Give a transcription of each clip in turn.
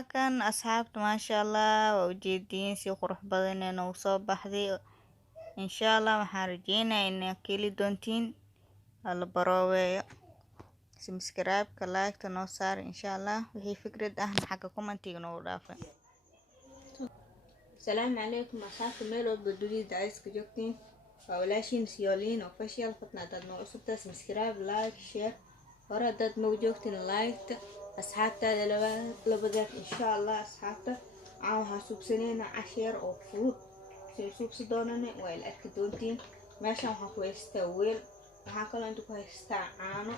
وكان أصحابت ما شاء الله وجدين سي قروح بدن نوصل بحذي إن شاء الله محارجينا إن كيلي دونتين البراوي سبسكرايب كلايك تنوصار إن شاء الله وهي فكرة أهم حاجة كومنتي نورافة. السلام عليكم أصحاب ميلو بدولي دعيس كجوكتين وولاشين سيولين وفشيال فتنا داد نوصبتا سبسكرايب لايك شير ورا داد موجوكتين لايك أصحابتا لبدات إن شاء الله أصحابتا عاوها سوبسنين عشير أو فروت سوبس دوناني وإل أكدونتين ماشا وحاكو يستويل وحاكو لانتو يستا عانو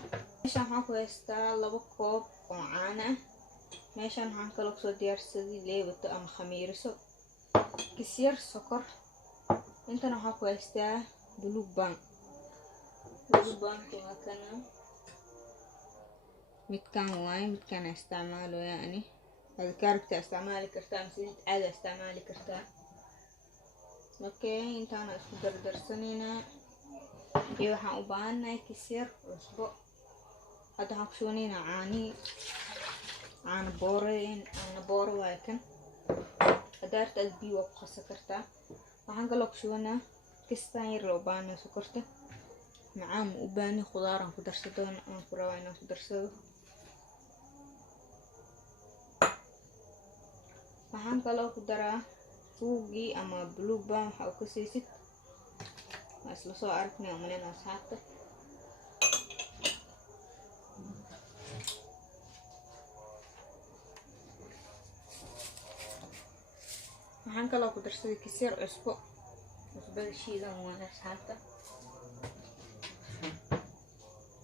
ماشا وحاكو يستا لبا كوب وعانا ماشا وحاكو لكسو ديارسدي ليبتو أما خميرسو كسير سكر انت نحاكو يستا بلوبان كما كان متكان واي متكان استعماله يعني أذكارك استعمالي كرتا مسيحة عادة استعمالي كرتا اوكي انت انا اسكو دردرسنينا دي waxaan u baahanahay kisir cusbo hadda waxaan ku shubaneynaa caano booro waaye kan hadaarta aad biyo waa ku qasa kartaa waxaan kaloo ku shubanaa kistaan yar loo baahanay sokorta macaan ma u baahni khudaaraan ku darsadoona aan ku rabaa inaan ku darsado waxaan kaloo ku daraa suugii ama blue band waxa uu ka siisid waa isla soo aragnay umaleyna asxaabta waxaan kaloo ku darsaday kisir cusbada shiidan waa asxaabta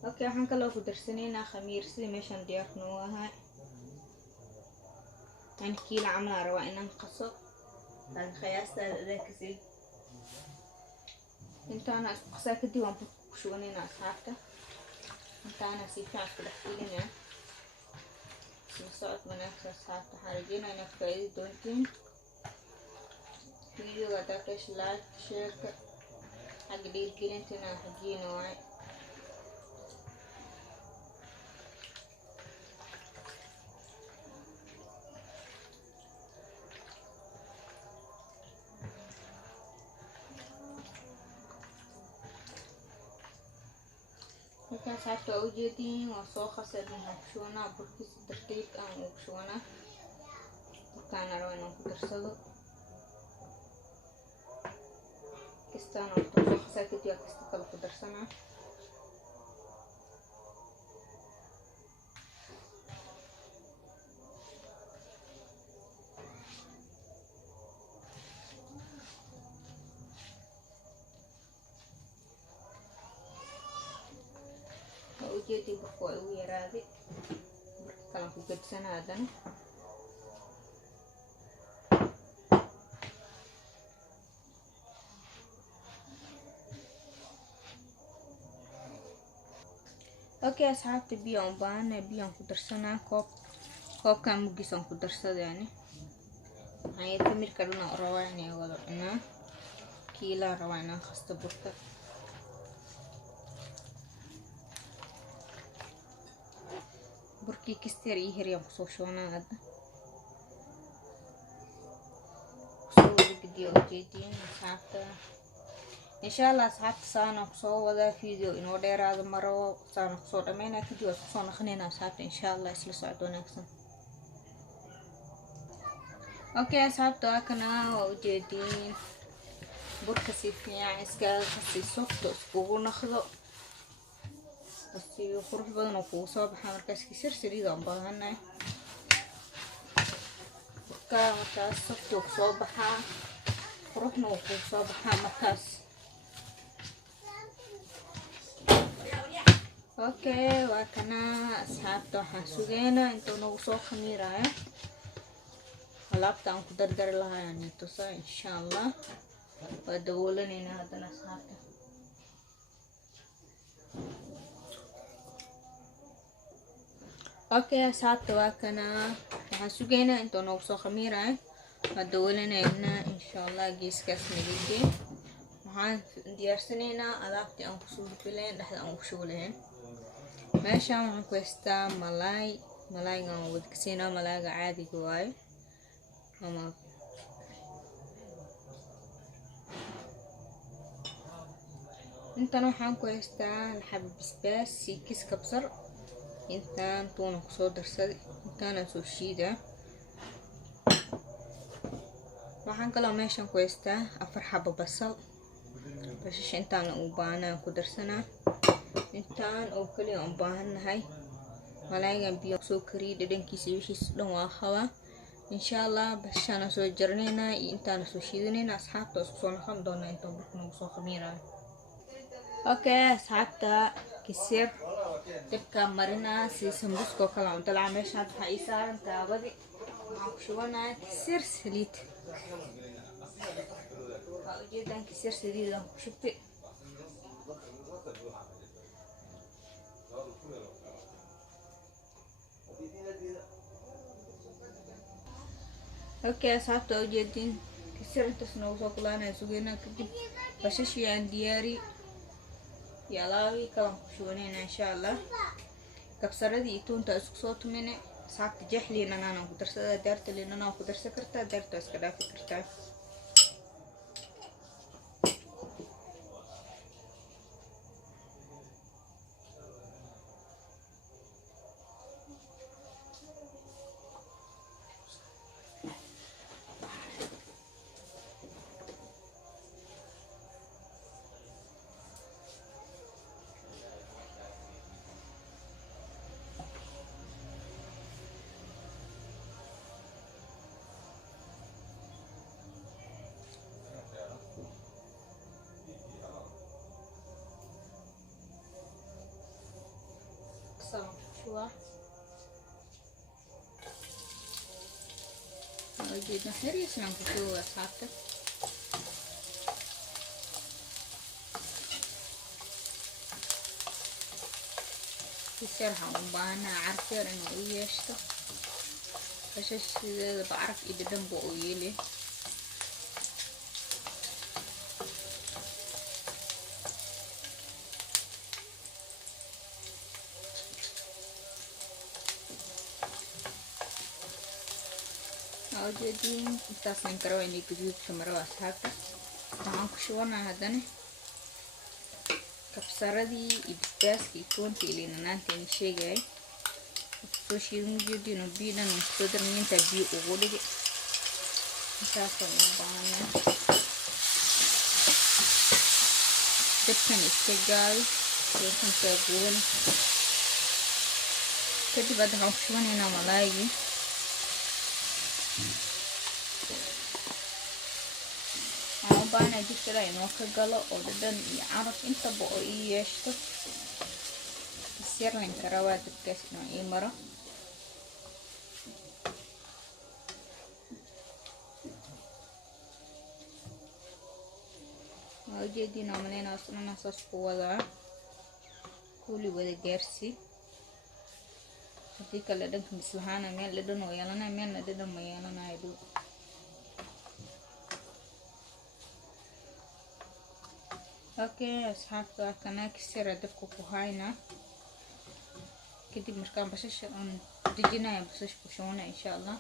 okay waxaan kaloo ku darsanaynaa khamiir sidii meeshaan diyaar noo ahaa aan kiila camal rabaa inaan qaso aan qiyaastaada adaa kasii intaana isku qasaa kadib waan ku shubanaynaa asxaabta intaana si fiican isku dhex gelinaa sii socod wanaagsan asxaabta waxaan rajeynaa inaad faa'iidi doontiin فيديو هذاك لايك شير حق dhiirgelintina xagiina waay markaas hata ujeedin waa soo qasay waxaan ku shubanaa burkiis tartiib aan ugu shubanaa burkaan rabo inaan ku darsado كستان وطبخ ساكت يا كستان في درسنا وجيتي بقوي ويرادي كلام في قد سنة هذا اوكي اصحابتي بيان بانا بيان كدرسنا كوب كان مجيسان كدرسد يعني هاي تمر كلنا رواني وضعنا كيلا روانا خست بركة بركي كستير يهري بصوشونا هذا صوري فيديو جديد اصحابتي إن شاء الله أصحابتي سانا قصو وذا فيديو إنو دير هذا مرة سانا قصو دمينا فيديو قصو نخنينا أصحابتي إن شاء الله يسلي سعدونا أكسن أوكي أصحابتي واكنا وجدين بركسي فيها إسكال خسي صفتو اسبوغو نخذو بسي خروح بدن وفوصو بحا مركز كسير سريدو انباهانا بركا مركز صفتو قصو بحا خروحنا وفوصو بحا مركز اوكي وكنا اصحابته waxaan sugeynaa inta nagu soo khamiiraya alaabta aan ku dardar lahaa yani tusa insha Allah waa dawoolanayna hadana asxaabta اوكي asxaabta wakana waxaan sugeynaa inta nagu soo khamiiraya waa dawoolanayna insha Allah geeskaas nageyay waxaan diyaarsanaynaa alaabtii aan ku soo bileen dhaxda aan ku shuuleen meeshaan waxaan ku haystaa malaay malaayga aan wada kaseynaa malaayga caadiga waaye ama intan waxaan ku haystaa hal xabo basbaas iyo kiis kabsar intaan tuuna kusoo darsaday intaanaan soo shiidaa waxaan kaloo meeshan ku haystaa 4 xabo basal basasha intaan u baahnaan ku darsanaa intaan oo kaliya aan baahanahay malaaygan biyo soo kariye dhadhankiisa wixiisa dhan waa qabaa insha Allah basashaana soo jarnaynaa iyo intaan soo shiidanayna asxaabta isku soo noqon doonaa intaan burka nagu soo khamiiraayo okay asxaabta kisir dabka marina si sambuuska oo kale aan dalaa meesha waxa ay saaran taabadi waxaan ku shubanaa kisir saliid ujeedaan kisir saliid aan ku shubtay okay asxaabta ujeedin kisir intaas noogu soo kulaanaya sugeynaa kadib basashii aan diyaari iyo alaabihii kale aan ku shubanayna insha Allah kabsaradii iyo tuunta isku soo tumine asxaabta jeexliina aan ku darsadaa daarta liina aan ku darsan kartaa daarta iska dhaafi kartaa شوى جدا حريص نعمل شوى أصحابك يصيرها مبانا عارفة إنه إيشته بس بعرف إذا دمبو ويلي jadi intaas aan karo inay guduudka maro asxaabta waxaan ku shubanaa haddana kabsaradii iyo basbaaska iyo toonta iyo liinanaanta aan sheegayay soo shiidan ujeedino biyo dhan aan kusoo darnay intaa biyo ugu dhigi intaasaan u baahanaa dabkan iska gaabi dabkankaa guban kadib hadda waxaan ku shubanaynaa malaayigii baana jikada inoo ka galo oo dhadhan iyo caraf intaba oo ii yeeshto isyarlanka rabaa dabkaas inoo ii maro waa ujeediin oo maleyna asnana saas ku wadaa kuli wada gaarsii haddii kale dhanka mislahaana meel dhadhan oo yeelanaya meelna dhadhan ma yeelanayo dhow okay asxaabta kana kisira dabka ku hayna kadib markaan basasha aan dejinaya basasha ku shubana insha Allah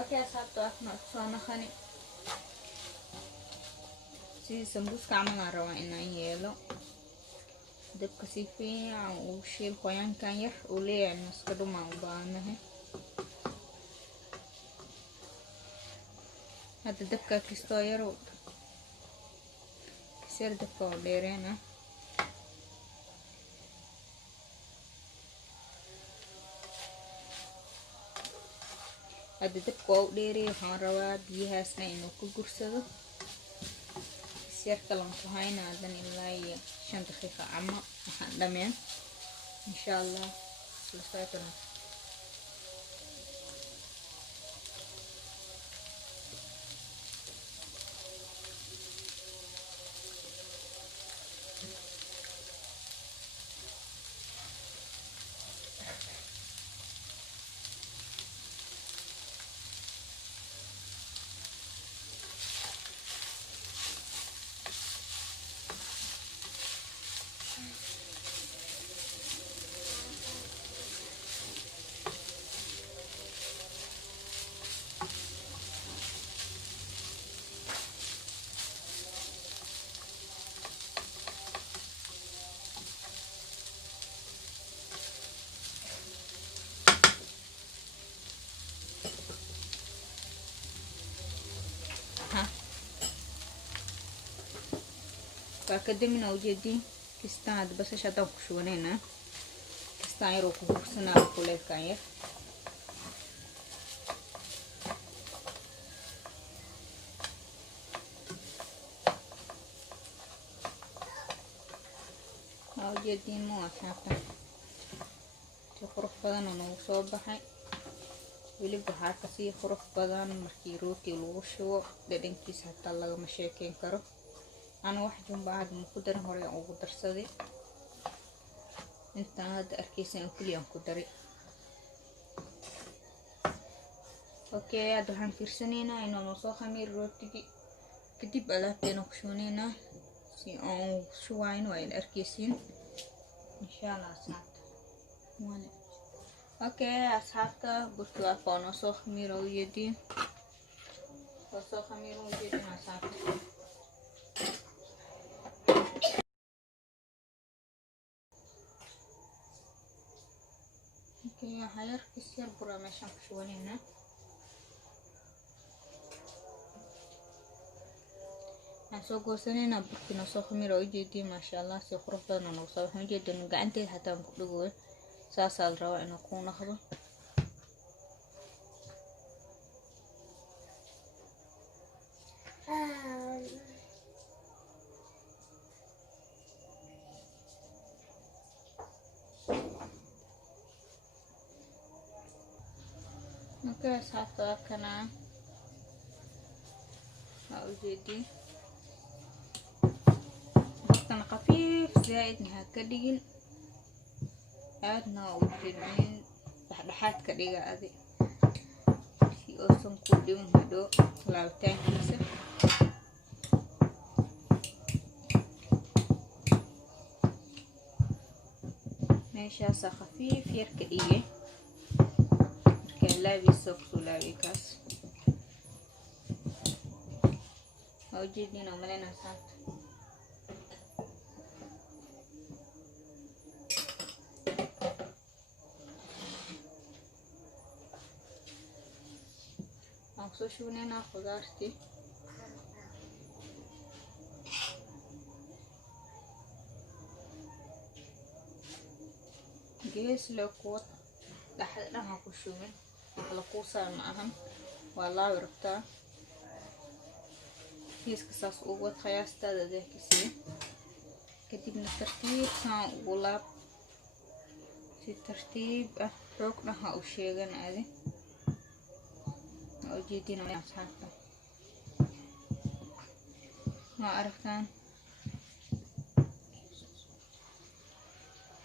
okay asxaabta waxaan soo naqani sambuuska camal aan rabaa inaan yeelo dabka si fiican uu shiil qoyaankan yar uu leeyahay iska dhumaan u baahanahay hadda dabka kastoo yar kasir dabka oo dheereena hadda dabka waa u dheerey waxaan rabaa biyahaasna inuu ka gursado سيرك لما تهينا عندنا إلا 5 دقيقة عما دمين إن شاء الله لساتنا فكدمنا وجدي كستان هاد بس شادو كشونينا كستان يرو كوكسنا كوليل كاير وجدي مو أصحابنا تخرج بدن ونوصل بحي weli waxaa kasii qurux badan markii rooti lagu shubo dhadhankiisa hataa lagama sheekeyn karo ana wax jumba had ku darin hore ugu darsaday intaan hadda arkaysan kuliyaan ku daray okay hadda waxaan fiirsanaynaa inaan soo khamiir rootigi kadib alaabteena ku shubaynaa si aan shubayno ay arkaysiin insha Allah asxaabta اوكي asxaabta burki waa qono soo khamiir oo yeedin soo khamiir oo yeedin asxaabta okay hayar kisir bura meeshan ku shubanayna aan soo goosanayna burki soo khamiir oo yeedin ma sha Allah si qurux badan oo soo waxaan jeedin gacanteed hataa ku dhago saasal raba inuu ku noqdo okay saata kana awjeedi kana khafiif zaid ha ka dhigin aadna u jilcin dhaxdhaxaad ka dhiga adi si oosan ku dhimin hadho laabtaankiisa meeshaas khafiif yar ka dhige marka laabiso ku laabi kaas awjeedina malena saat soo shubnayna khudaarti gees la quwad dhaxdan ha ku shubin la quusaa ma ahan waa la rabtaa kiiska saas ugu wad qiyaastada deekisi kadibna tartiib saan ugu laab si tartiib ah xoogna ha u sheegan adi وجدينا يا أصحابنا ما عرفتان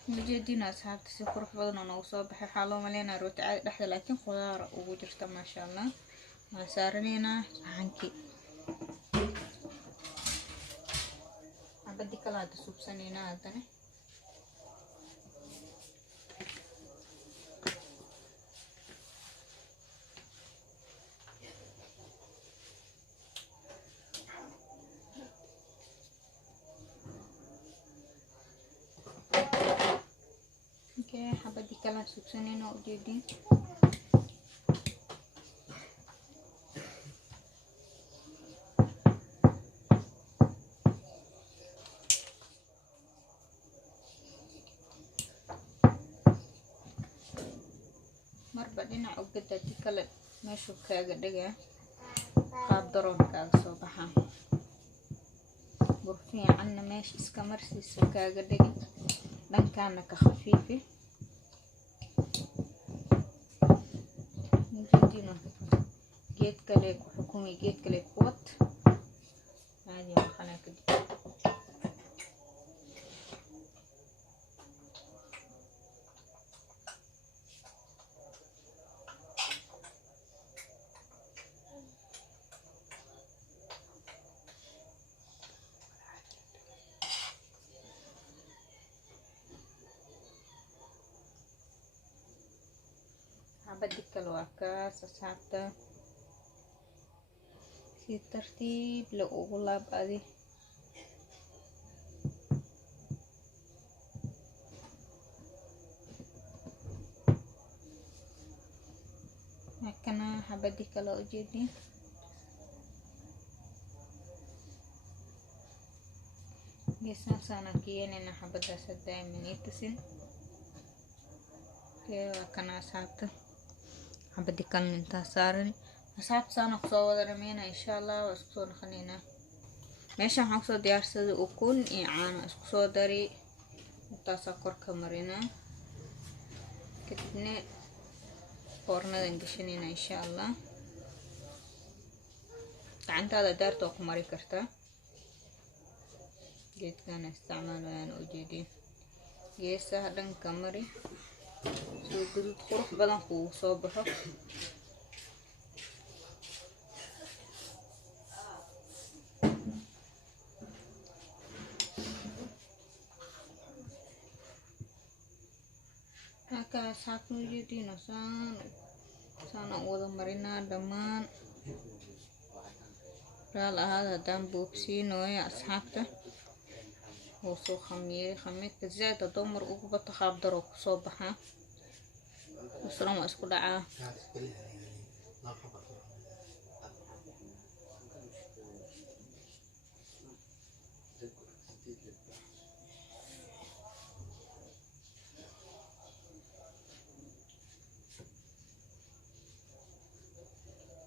وجدينا أصحابتي سيخرج بدنا نوصل بحي حالو ملينا روت عاد لحظة لكن خضار وجرت ما شاء الله ما سارنينا عنكي بدي كلا تسوب سنينا هذا حبدي كلام سوكسنين وجدين مربدين عقدة كلام ماشو كاغا دغا قاب درون كاغا سو بخا برفين عنا ماشي اسكا مرسي سو كاغا دغا دنكانا كخفيفي جيت كليك حكومي جيت كليك قوت هذه مخنا كده بدي كلواكاس أصحابته si tartiib la ugu laab adi hakana habadi kala ujeedin geesaan saana ka yeelina xabadaas daa'iman itusin waa kana asxaabta xabadii kalena intaa saaran asxaabta saana kusoo wada dhameyna insha allah waa isku soo dhaqanaynaa meeshaan waxaan kusoo diyaarsaday ukun iyo caano isku soo dari intaasaa korka marinaa kadibna foornadan gashanayna insha allah gacantaada daarta waa ku mari kartaa geedkana isticmaalayaan ujeedin geesaha dhanka mari soo guduud qurux badan kugu soo baxo haka asxaabta ujeedin saana wada marinaa dhammaan raal ahaada haddaan boobsiinooyo asxaabta wuu soo khamiiray khamiirka zaad haddoo mar ugu bato qaab daroo kusoo baxaa islan waa isku dhacaa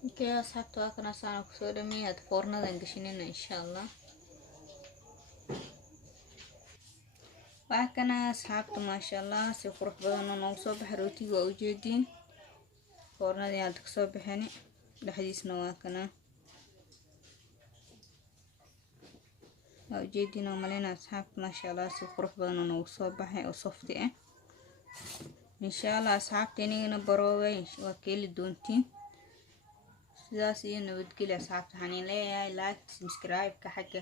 okay asxaabta waa kana saana kusoo dhameeyay hadda foornadan gashanayna insha allah waa kana asxaabta maasha allah si qurux badan noogu soo baxay rootiga waa ujeediin foornadii hadda kasoo bixini dhexdiisna waa kana waa ujeediin oo maleyna asxaabta maasha allah si qurux badan noogu soo baxay oo softi ah insha allah asxaabta inagana baroobay waa keeli doontiin sidaas iyo nabadgelyo asxaabta waxaan leeyahay like subscribe ka xagga